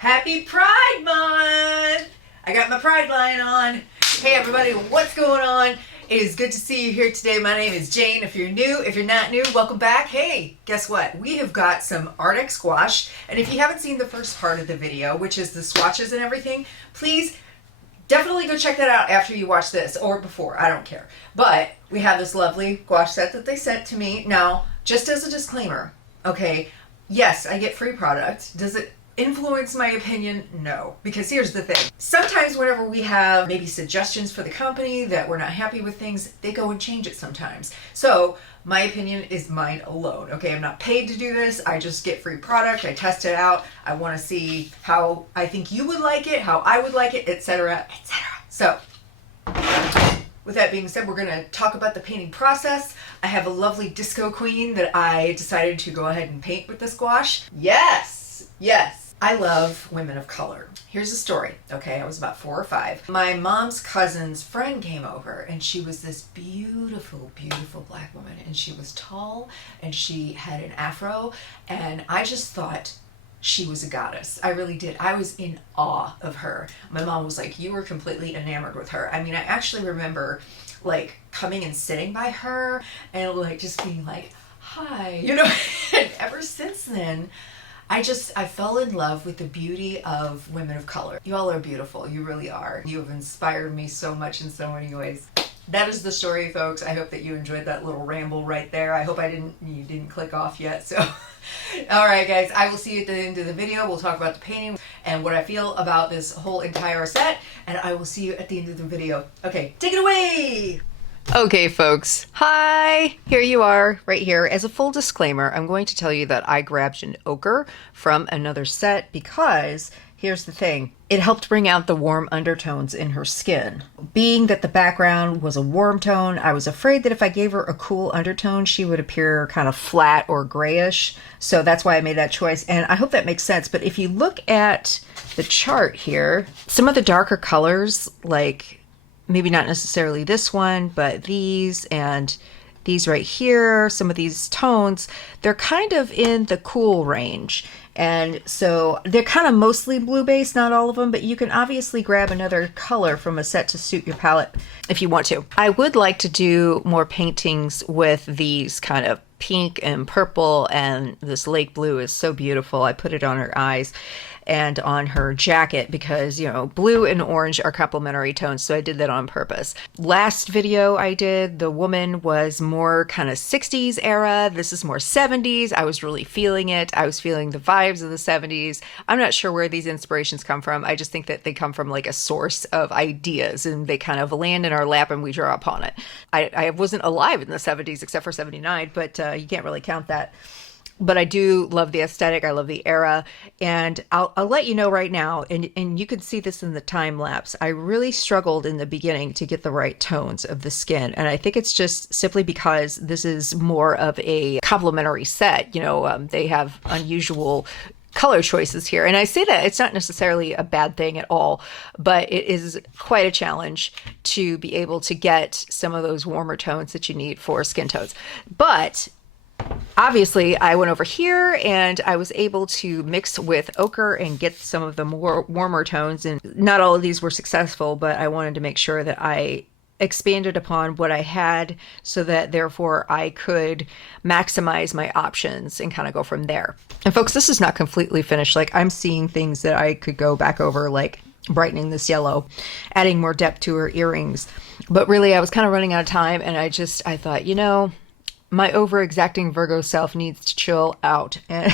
Happy Pride Month! I got my Pride line on. Hey everybody, what's going on? It is good to see you here today. My name is Jane. If you're new, if you're not new, welcome back. Hey, guess what? We have got some ARRTX Gouache, and if you haven't seen the first part of the video, which is the swatches and everything, please definitely go check that out after you watch this, or before, I don't care. But we have this lovely gouache set that they sent to me. Now, just as a disclaimer, okay, yes, I get free product. Does it influence my opinion? No, because here's the thing. Sometimes whenever we have maybe suggestions for the company that we're not happy with things, they go and change it sometimes. So my opinion is mine alone. Okay, I'm not paid to do this. I just get free product. I test it out. I want to see how I think you would like it, how I would like it, etc., etc. So with that being said, we're going to talk about the painting process. I have a lovely disco queen that I decided to go ahead and paint with this gouache. Yes, yes. I love women of color. Here's a story, okay? I was about 4 or 5. My mom's cousin's friend came over, and she was this beautiful, beautiful black woman, and she was tall, and she had an afro, and I just thought she was a goddess. I really did. I was in awe of her. My mom was like, you were completely enamored with her. I mean, I actually remember like coming and sitting by her and like just being like, hi, you know, and ever since then, I fell in love with the beauty of women of color. You all are beautiful. You really are. You have inspired me so much in so many ways. That is the story, folks. I hope that you enjoyed that little ramble right there. I hope you didn't click off yet. So, all right, guys, I will see you at the end of the video. We'll talk about the painting and what I feel about this whole entire set, and I will see you at the end of the video. Okay, take it away. Okay, folks. Hi! Here you are, right here. As a full disclaimer, I'm going to tell you that I grabbed an ochre from another set because, here's the thing, it helped bring out the warm undertones in her skin. Being that the background was a warm tone, I was afraid that if I gave her a cool undertone, she would appear kind of flat or grayish. So that's why I made that choice, and I hope that makes sense. But if you look at the chart here, some of the darker colors, like maybe not necessarily this one, but these and these right here, some of these tones, they're kind of in the cool range. And so they're kind of mostly blue based, not all of them, but you can obviously grab another color from a set to suit your palette if you want to. I would like to do more paintings with these kind of pink and purple, and this lake blue is so beautiful. I put it on her eyes and on her jacket because, you know, blue and orange are complementary tones, so I did that on purpose. Last video I did, the woman was more kind of 60s era. This is more 70s. I was really feeling it. I was feeling the vibes of the 70s. I'm not sure where these inspirations come from. I just think that they come from like a source of ideas, and they kind of land in our lap and we draw upon it. I wasn't alive in the 70s except for 79, but you can't really count that. But I do love the aesthetic. I love the era. And I'll let you know right now, and you can see this in the time lapse, I really struggled in the beginning to get the right tones of the skin. And I think it's just simply because this is more of a complementary set. You know, they have unusual color choices here. And I say that it's not necessarily a bad thing at all, but it is quite a challenge to be able to get some of those warmer tones that you need for skin tones. But obviously, I went over here and I was able to mix with ochre and get some of the more warmer tones. And not all of these were successful, but I wanted to make sure that I expanded upon what I had so that therefore I could maximize my options and kind of go from there. And folks, this is not completely finished. Like, I'm seeing things that I could go back over, like brightening this yellow, adding more depth to her earrings. But really, I was kind of running out of time, and I thought, you know, my over-exacting Virgo self needs to chill out and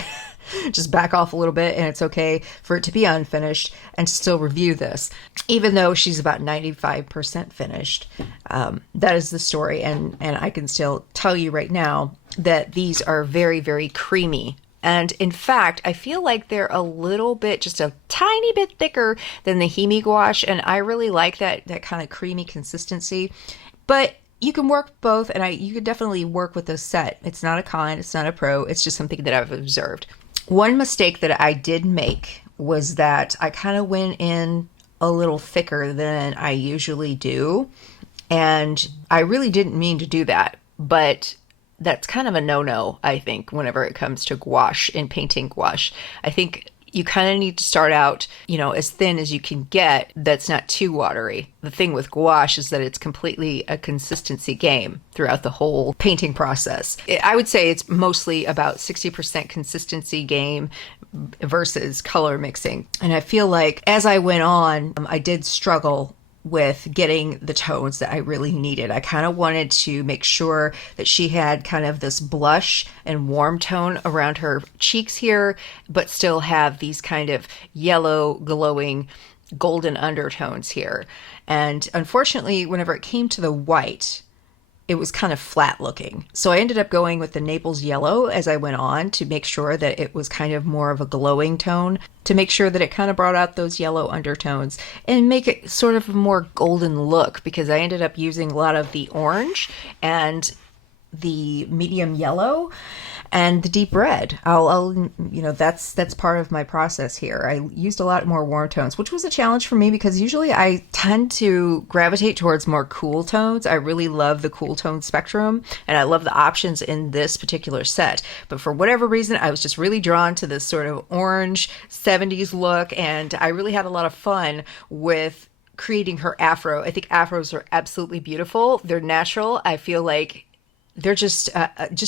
just back off a little bit, and it's okay for it to be unfinished and still review this. Even though she's about 95% finished, that is the story, and I can still tell you right now that these are very, very creamy. And in fact, I feel like they're a little bit, just a tiny bit thicker than the Himi gouache, and I really like that kind of creamy consistency. But you can work both, and you can definitely work with this set. It's not a con, it's not a pro, it's just something that I've observed. One mistake that I did make was that I kind of went in a little thicker than I usually do, and I really didn't mean to do that, but that's kind of a no-no, I think, whenever it comes to gouache and painting gouache. I think you kind of need to start out, you know, as thin as you can get that's not too watery. The thing with gouache is that it's completely a consistency game throughout the whole painting process. I would say it's mostly about 60% consistency game versus color mixing. And I feel like as I went on, I did struggle with getting the tones that I really needed. I kind of wanted to make sure that she had kind of this blush and warm tone around her cheeks here, but still have these kind of yellow, glowing, golden undertones here. And unfortunately, whenever it came to the white, it was kind of flat looking. So I ended up going with the Naples yellow as I went on to make sure that it was kind of more of a glowing tone, to make sure that it kind of brought out those yellow undertones and make it sort of a more golden look, because I ended up using a lot of the orange and the medium yellow and the deep red. I'll you know, that's part of my process here. I used a lot more warm tones, which was a challenge for me because usually I tend to gravitate towards more cool tones. I really love the cool tone spectrum and I love the options in this particular set. But for whatever reason, I was just really drawn to this sort of orange 70s look, and I really had a lot of fun with creating her afro. I think afros are absolutely beautiful. They're natural. I feel like they're just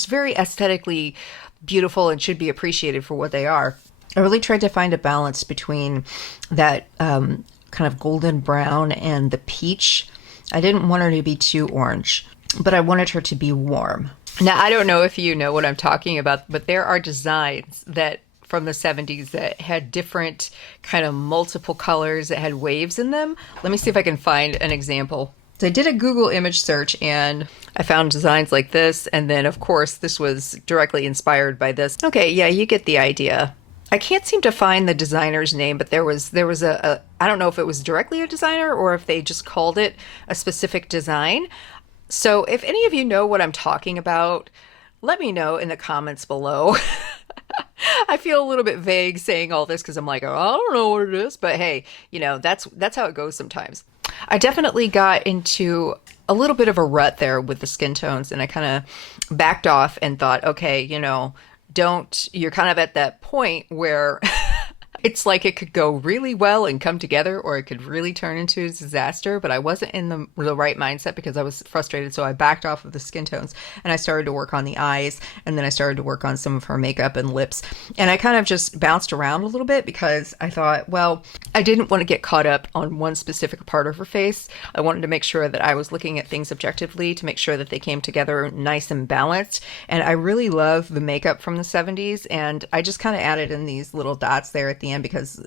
very aesthetically beautiful and should be appreciated for what they are. I really tried to find a balance between that kind of golden brown and the peach. I didn't want her to be too orange, but I wanted her to be warm. Now, I don't know if you know what I'm talking about, but there are designs that from the 70s that had different kind of multiple colors that had waves in them. Let me see if I can find an example. So I did a Google image search and I found designs like this. And then, of course, this was directly inspired by this. Okay, yeah, you get the idea. I can't seem to find the designer's name, but there was a I don't know if it was directly a designer or if they just called it a specific design. So if any of you know what I'm talking about, let me know in the comments below. I feel a little bit vague saying all this because I'm like, oh, I don't know what it is. But hey, you know, that's how it goes sometimes. I definitely got into a little bit of a rut there with the skin tones, and I kind of backed off and thought, okay, you know, you're kind of at that point where it's like it could go really well and come together, or it could really turn into a disaster. But I wasn't in the right mindset because I was frustrated. So I backed off of the skin tones and I started to work on the eyes. And then I started to work on some of her makeup and lips. And I kind of just bounced around a little bit because I thought, well, I didn't want to get caught up on one specific part of her face. I wanted to make sure that I was looking at things objectively to make sure that they came together nice and balanced. And I really love the makeup from the 70s. And I just kind of added in these little dots there at the end because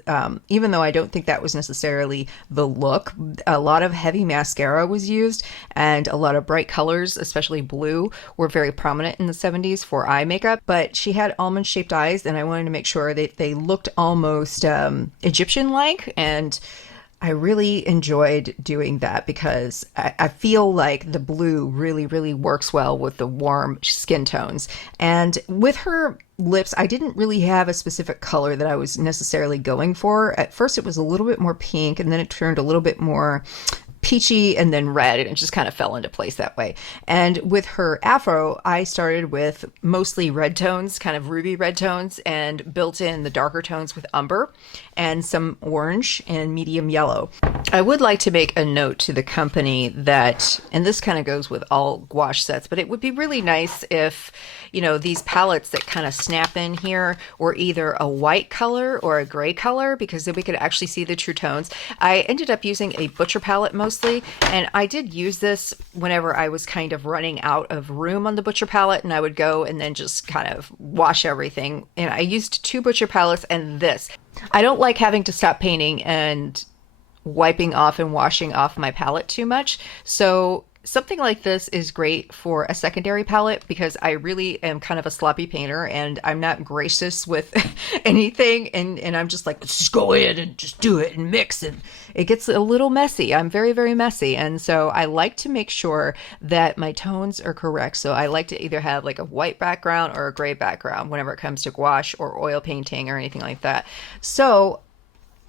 even though I don't think that was necessarily the look, a lot of heavy mascara was used and a lot of bright colors, especially blue, were very prominent in the 70s for eye makeup. But she had almond shaped eyes and I wanted to make sure that they looked almost Egyptian-like, and I really enjoyed doing that because I feel like the blue really, really works well with the warm skin tones. And with her lips, I didn't really have a specific color that I was necessarily going for. At first, it was a little bit more pink, and then it turned a little bit more peachy and then red, and it just kind of fell into place that way. And with her afro, I started with mostly red tones, kind of ruby red tones, and built in the darker tones with umber and some orange and medium yellow. I would like to make a note to the company that, and this kind of goes with all gouache sets, but it would be really nice if, you know, these palettes that kind of snap in here were either a white color or a gray color, because then we could actually see the true tones. I ended up using a butcher palette mostly, and I did use this whenever I was kind of running out of room on the butcher palette, and I would go and then just kind of wash everything. And I used 2 butcher palettes and this. I don't like having to stop painting and wiping off and washing off my palette too much. So something like this is great for a secondary palette because I really am kind of a sloppy painter and I'm not gracious with anything. And I'm just like, let's just go in and just do it and mix. And it gets a little messy. I'm very, very messy. And so I like to make sure that my tones are correct. So I like to either have like a white background or a gray background whenever it comes to gouache or oil painting or anything like that. So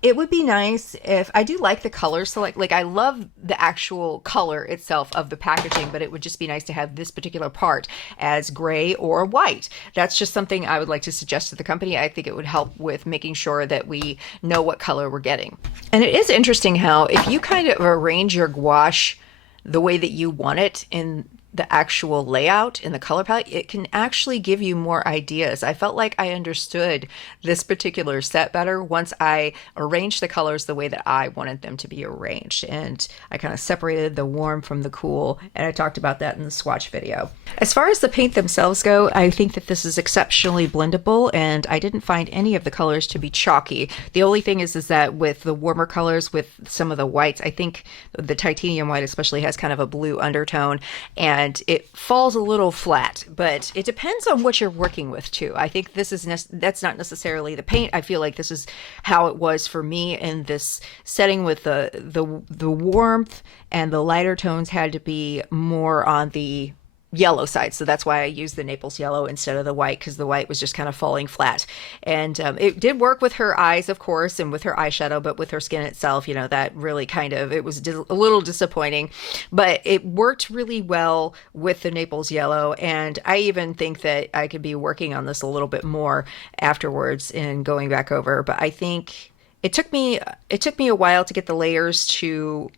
It would be nice if I do like the color select. Like I love the actual color itself of the packaging, but it would just be nice to have this particular part as gray or white. That's just something I would like to suggest to the company. I think it would help with making sure that we know what color we're getting. And it is interesting how if you kind of arrange your gouache the way that you want it in the actual layout in the color palette, it can actually give you more ideas. I felt like I understood this particular set better once I arranged the colors the way that I wanted them to be arranged. And I kind of separated the warm from the cool, and I talked about that in the swatch video. As far as the paint themselves go, I think that this is exceptionally blendable, and I didn't find any of the colors to be chalky. The only thing is that with the warmer colors, with some of the whites, I think the titanium white especially has kind of a blue undertone, and it falls a little flat, but it depends on what you're working with too. I think this is that's not necessarily the paint. I feel like this is how it was for me in this setting with the warmth, and the lighter tones had to be more on the yellow side. So that's why I used the Naples yellow instead of the white, because the white was just kind of falling flat. And it did work with her eyes, of course, and with her eyeshadow, but with her skin itself, you know, that really kind of, it was a little disappointing, but it worked really well with the Naples yellow. And I even think that I could be working on this a little bit more afterwards and going back over. But I think it took me a while to get the layers to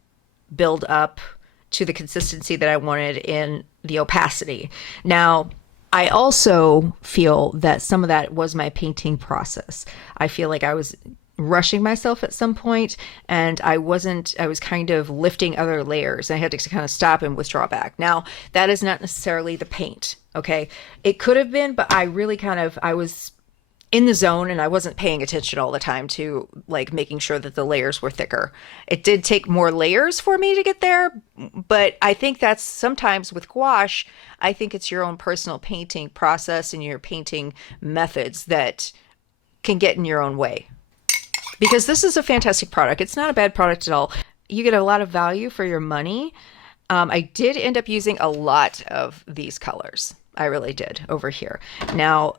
build up to the consistency that I wanted in the opacity. Now, I also feel that some of that was my painting process. I feel like I was rushing myself at some point, and I was kind of lifting other layers. I had to kind of stop and withdraw back. Now, that is not necessarily the paint, okay? It could have been, but I was in the zone, and I wasn't paying attention all the time to like making sure that the layers were thicker. It did take more layers for me to get there, but I think that's sometimes with gouache, I think it's your own personal painting process and your painting methods that can get in your own way. Because this is a fantastic product. It's not a bad product at all. You get a lot of value for your money. I did end up using a lot of these colors. I really did over here. Now,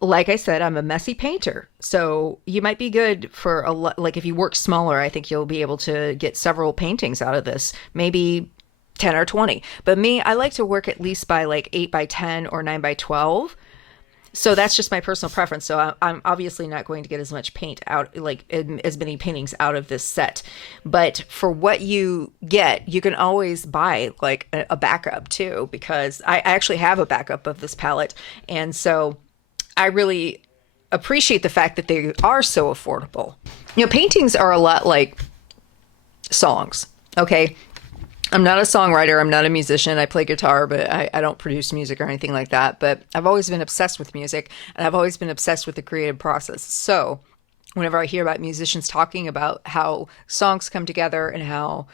like I said, I'm a messy painter, so you might be good for a lot. Like if you work smaller, I think you'll be able to get several paintings out of this, maybe 10 or 20. But me, I like to work at least by like 8 by 10 or 9 by 12. So that's just my personal preference. So I'm obviously not going to get as much paint out, like as many paintings out of this set. But for what you get, you can always buy like a backup too, because I actually have a backup of this palette. And so I really appreciate the fact that they are so affordable. You know, paintings are a lot like songs, okay? I'm not a songwriter, I'm not a musician, I play guitar, but I don't produce music or anything like that. But I've always been obsessed with music, and I've always been obsessed with the creative process. So whenever I hear about musicians talking about how songs come together and how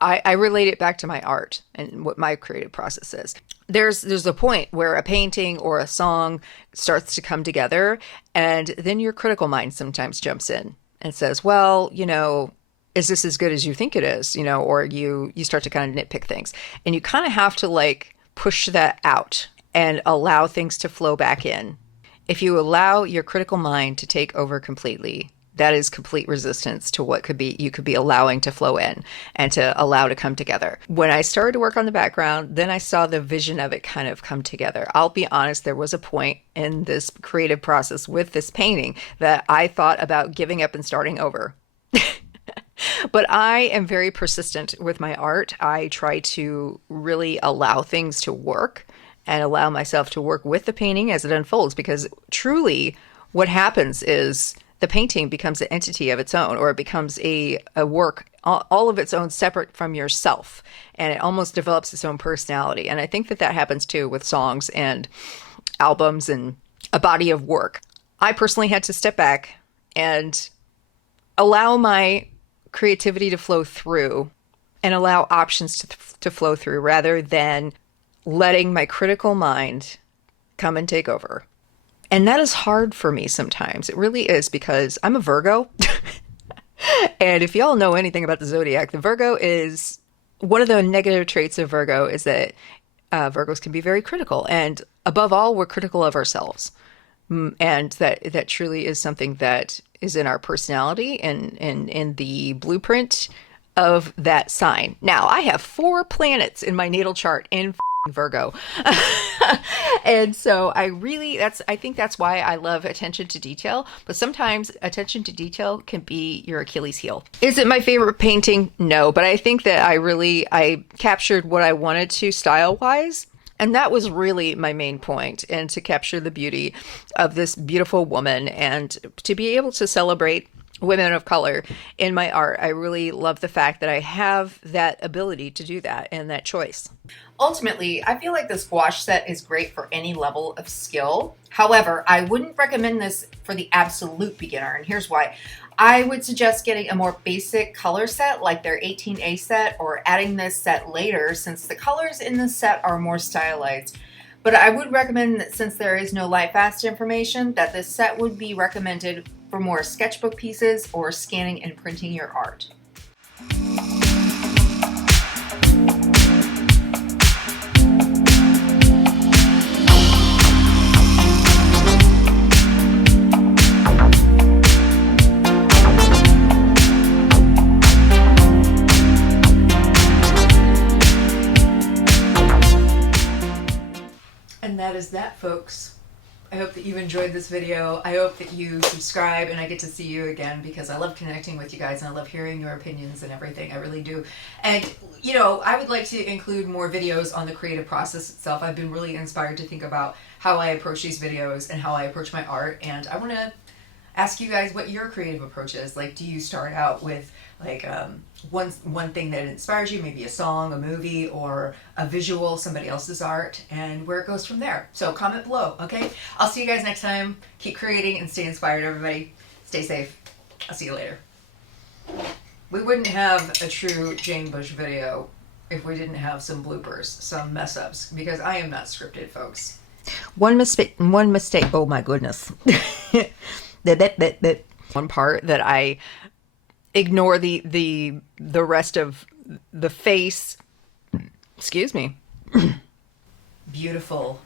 I relate it back to my art and what my creative process is. There's a point where a painting or a song starts to come together, and then your critical mind sometimes jumps in and says, well, you know, is this as good as you think it is? You know, or you start to kind of nitpick things, and you kind of have to like push that out and allow things to flow back in. If you allow your critical mind to take over completely, that is complete resistance to what you could be allowing to flow in and to allow to come together. When I started to work on the background, then I saw the vision of it kind of come together. I'll be honest, there was a point in this creative process with this painting that I thought about giving up and starting over. But I am very persistent with my art. I try to really allow things to work and allow myself to work with the painting as it unfolds, because truly what happens is the painting becomes an entity of its own, or it becomes a work all of its own, separate from yourself, and it almost develops its own personality. And I think that happens too with songs and albums and a body of work. I personally had to step back and allow my creativity to flow through and allow options to flow through, rather than letting my critical mind come and take over. And that is hard for me sometimes. It really is, because I'm a Virgo. And if y'all know anything about the zodiac, the Virgo is one of the negative traits of Virgo is that Virgos can be very critical. And above all, we're critical of ourselves. And that truly is something that is in our personality and in the blueprint of that sign. Now, I have 4 planets in my natal chart in Virgo. And so I think that's why I love attention to detail, but sometimes attention to detail can be your Achilles heel. Is it my favorite painting? No, but I think that I captured what I wanted to style-wise. And that was really my main point, and to capture the beauty of this beautiful woman and to be able to celebrate women of color in my art. I really love the fact that I have that ability to do that and that choice. Ultimately, I feel like this gouache set is great for any level of skill. However, I wouldn't recommend this for the absolute beginner, and here's why. I would suggest getting a more basic color set like their 18A set, or adding this set later since the colors in this set are more stylized. But I would recommend that since there is no light fast information, that this set would be recommended for more sketchbook pieces or scanning and printing your art. And that is that, folks. I hope that you enjoyed this video. I hope that you subscribe and I get to see you again, because I love connecting with you guys and I love hearing your opinions and everything. I really do. And, you know, I would like to include more videos on the creative process itself. I've been really inspired to think about how I approach these videos and how I approach my art. And I want to ask you guys what your creative approach is. Like, do you start out with like one thing that inspires you, maybe a song, a movie, or a visual, somebody else's art, and where it goes from there? So comment below, okay? I'll see you guys next time. Keep creating and stay inspired, everybody. Stay safe. I'll see you later. We wouldn't have a true Jane Bush video if we didn't have some bloopers, some mess ups, because I am not scripted, folks. One mistake, oh my goodness. that one part that I ignore the rest of the face. Excuse me. Beautiful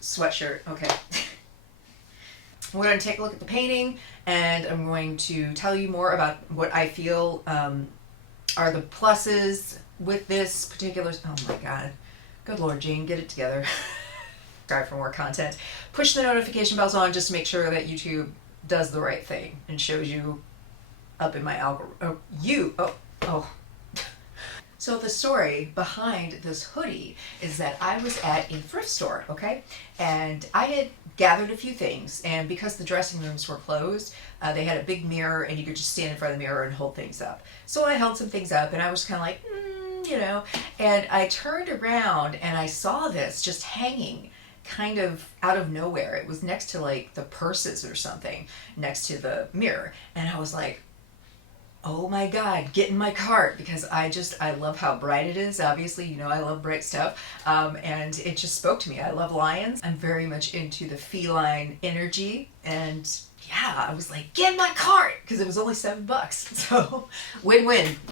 sweatshirt. Okay. We're going to take a look at the painting, and I'm going to tell you more about what I feel are the pluses with this particular. Oh my God. Good Lord, Jane, get it together. Subscribe for more content. Push the notification bells on just to make sure that YouTube does the right thing and shows you up in my algorithm. So the story behind this hoodie is that I was at a thrift store, okay? And I had gathered a few things, and because the dressing rooms were closed, they had a big mirror and you could just stand in front of the mirror and hold things up. So I held some things up and I was kind of like, you know, and I turned around and I saw this just hanging kind of out of nowhere. It was next to like the purses or something next to the mirror. And I was like, oh my God, get in my cart, because I love how bright it is. Obviously, you know, I love bright stuff. And it just spoke to me. I love lions. I'm very much into the feline energy. And yeah, I was like, get in my cart, because it was only $7. So win-win.